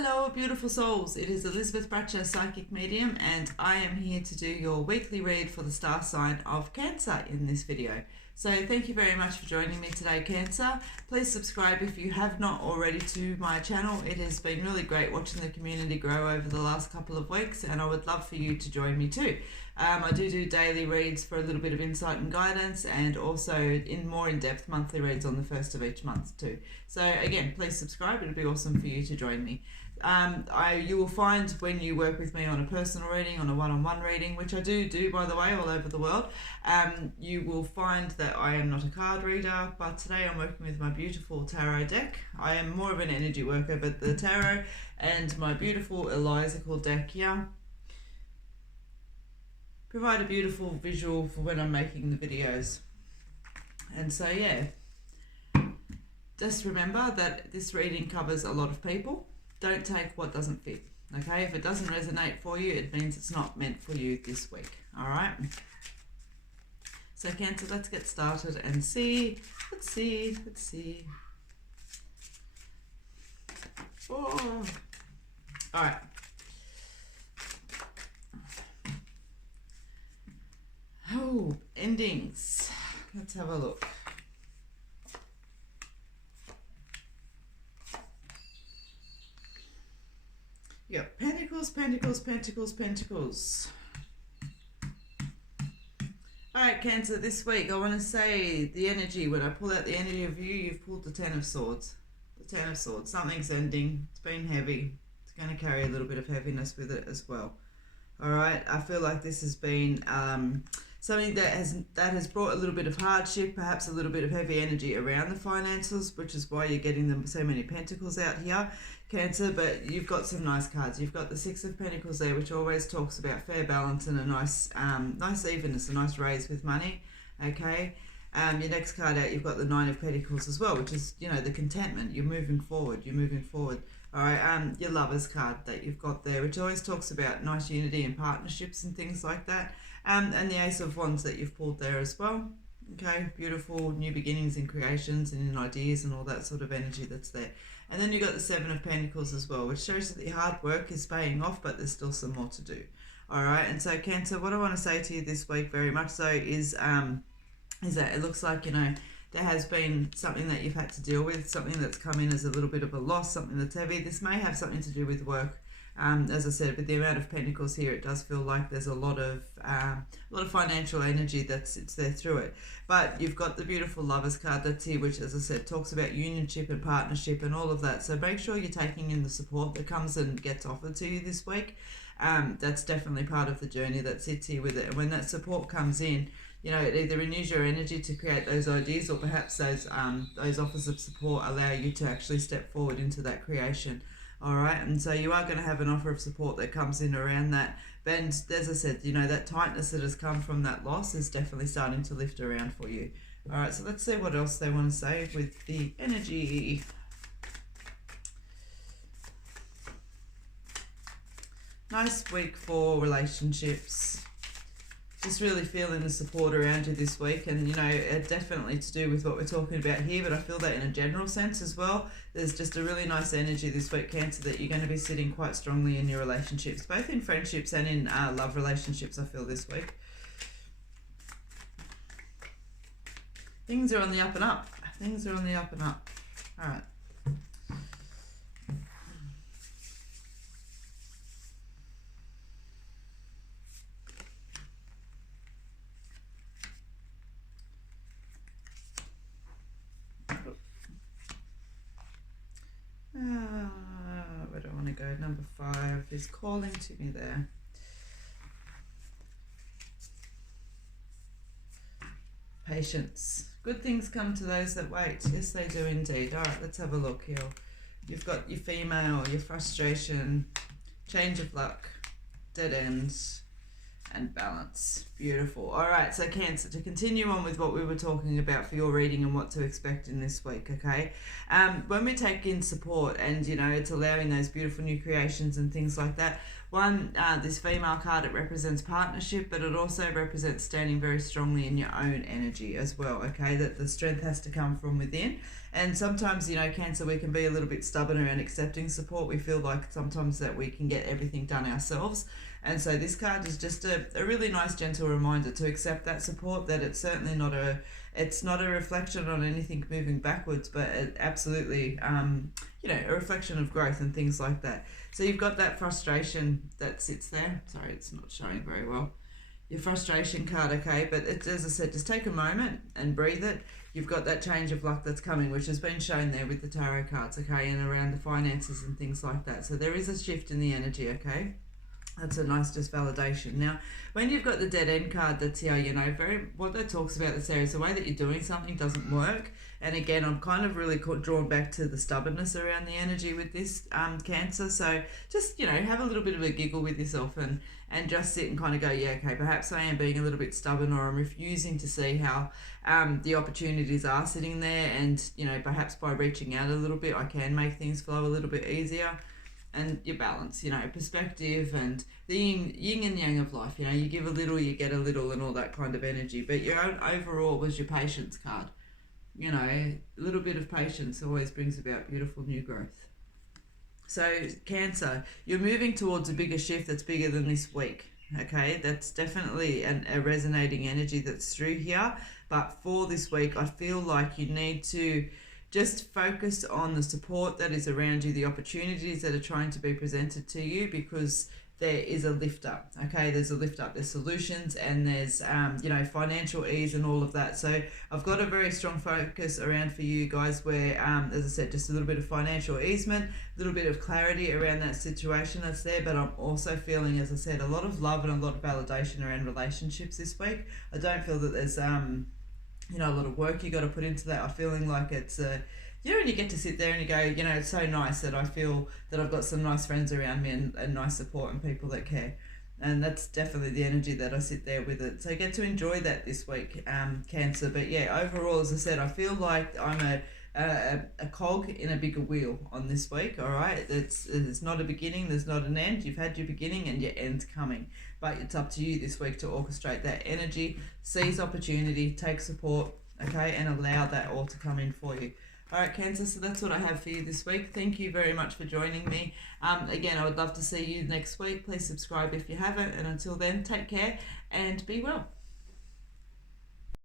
Hello, beautiful souls. It is Elizabeth Bratcher, Psychic Medium, and I am here to do your weekly read for the star sign of Cancer in this video. So thank you very much for joining me today, Cancer. Please subscribe if you have not already to my channel. It has been really great watching the community grow over the last couple of weeks, and I would love for you to join me too. I do daily reads for a little bit of insight and guidance, and also more in-depth monthly reads on the first of each month too. So again, please subscribe. It'll be awesome for you to join me. You will find when you work with me on a personal reading, on a one-on-one reading, which I do by the way all over the world, you will find that I am not a card reader, but today I'm working with my beautiful tarot deck. I am more of an energy worker, but the tarot and my beautiful Elizacle deck here provide a beautiful visual for when I'm making the videos. And so yeah, just remember that this reading covers a lot of people. Don't take what doesn't fit, okay? If it doesn't resonate for you, it means it's not meant for you this week, all right? So Cancer, let's get started and see. Let's see. Oh, all right. Oh, endings. Let's have a look. Yeah, Pentacles, Pentacles, Pentacles, Pentacles. All right, Cancer, this week I want to say the energy, when I pull out the energy of you, you've pulled the Ten of Swords. The Ten of Swords. Something's ending. It's been heavy. It's going to carry a little bit of heaviness with it as well. All right, I feel like this has been something that has brought a little bit of hardship, perhaps a little bit of heavy energy around the finances, which is why you're getting them so many Pentacles out here, Cancer. But you've got some nice cards. You've got the Six of Pentacles there, which always talks about fair balance and a nice evenness, a nice raise with money. Okay. Your next card out, you've got the Nine of Pentacles as well, which is, you know, the contentment. You're moving forward. All right, your Lovers card that you've got there, which always talks about nice unity and partnerships and things like that. And the Ace of Wands that you've pulled there as well. Okay, beautiful new beginnings and creations and in ideas and all that sort of energy that's there. And then you've got the Seven of Pentacles as well, which shows that the hard work is paying off, but there's still some more to do. All right, and so Cancer, what I want to say to you this week very much so is that it looks like, you know, there has been something that you've had to deal with, something that's come in as a little bit of a loss, something that's heavy. This may have something to do with work. As I said, with the amount of Pentacles here, it does feel like there's a lot of financial energy that sits there through it. But you've got the beautiful Lovers card that's here, which, as I said, talks about unionship and partnership and all of that. So make sure you're taking in the support that comes and gets offered to you this week. That's definitely part of the journey that sits here with it. And when that support comes in, you know, it either renews your energy to create those ideas, or perhaps those offers of support allow you to actually step forward into that creation. All right, and so you are going to have an offer of support that comes in around that. But as I said, you know, that tightness that has come from that loss is definitely starting to lift around for you. All right, so let's see what else they want to say with the energy. Nice week for relationships. Just really feeling the support around you this week, and you know, definitely to do with what we're talking about here, but I feel that in a general sense as well. There's just a really nice energy this week, Cancer, that you're going to be sitting quite strongly in your relationships, both in friendships and in love relationships, I feel this week. Things are on the up and up. All right. Where do I want to go? Number 5 is calling to me there. Patience. Good things come to those that wait. Yes, they do indeed. All right, let's have a look here. You've got your female, your frustration, change of luck, dead ends, and balance. Beautiful. All right, so Cancer, to continue on with what we were talking about for your reading and what to expect in this week, okay? When we take in support and, you know, it's allowing those beautiful new creations and things like that, one, this female card, it represents partnership, but it also represents standing very strongly in your own energy as well, okay? That the strength has to come from within. And sometimes, you know, Cancer, we can be a little bit stubborn around accepting support. We feel like sometimes that we can get everything done ourselves. And so this card is just a really nice, gentle reminder to accept that support, that it's certainly not it's not a reflection on anything moving backwards, but it absolutely, you know, a reflection of growth and things like that. So you've got that frustration that sits there. Sorry, it's not showing very well. Your frustration card, okay, but it's, as I said, just take a moment and breathe it. You've got that change of luck that's coming, which has been shown there with the tarot cards, okay, and around the finances and things like that. So there is a shift in the energy, okay. That's a nice just validation. Now, when you've got the dead end card that's here, you know, what that talks about this area is the way that you're doing something doesn't work. And again, I'm kind of really drawn back to the stubbornness around the energy with this Cancer. So just, you know, have a little bit of a giggle with yourself and just sit and kind of go, yeah, okay, perhaps I am being a little bit stubborn, or I'm refusing to see how the opportunities are sitting there. And, you know, perhaps by reaching out a little bit, I can make things flow a little bit easier. And your balance, you know, perspective and the yin and yang of life. You know, you give a little, you get a little, and all that kind of energy. But your own overall was your patience card. You know, a little bit of patience always brings about beautiful new growth. So Cancer, you're moving towards a bigger shift that's bigger than this week. Okay, that's definitely a resonating energy that's through here. But for this week, I feel like you need to just focus on the support that is around you, the opportunities that are trying to be presented to you, because there is a lift up, okay? There's a lift up, there's solutions, and there's, you know, financial ease and all of that. So I've got a very strong focus around for you guys where, as I said, just a little bit of financial easement, a little bit of clarity around that situation that's there. But I'm also feeling, as I said, a lot of love and a lot of validation around relationships this week. I don't feel that there's, you know, a lot of work you got to put into that. I'm feeling like it's you know, when you get to sit there and you go, you know, it's so nice that I feel that I've got some nice friends around me and nice support and people that care. And that's definitely the energy that I sit there with it. So I get to enjoy that this week, Cancer. But yeah, overall, as I said, I feel like I'm a cog in a bigger wheel on this week, all right? It's not a beginning, there's not an end. You've had your beginning and your end's coming. But it's up to you this week to orchestrate that energy, seize opportunity, take support, okay, and allow that all to come in for you. All right, Cancer, so that's what I have for you this week. Thank you very much for joining me. Again, I would love to see you next week. Please subscribe if you haven't. And until then, take care and be well.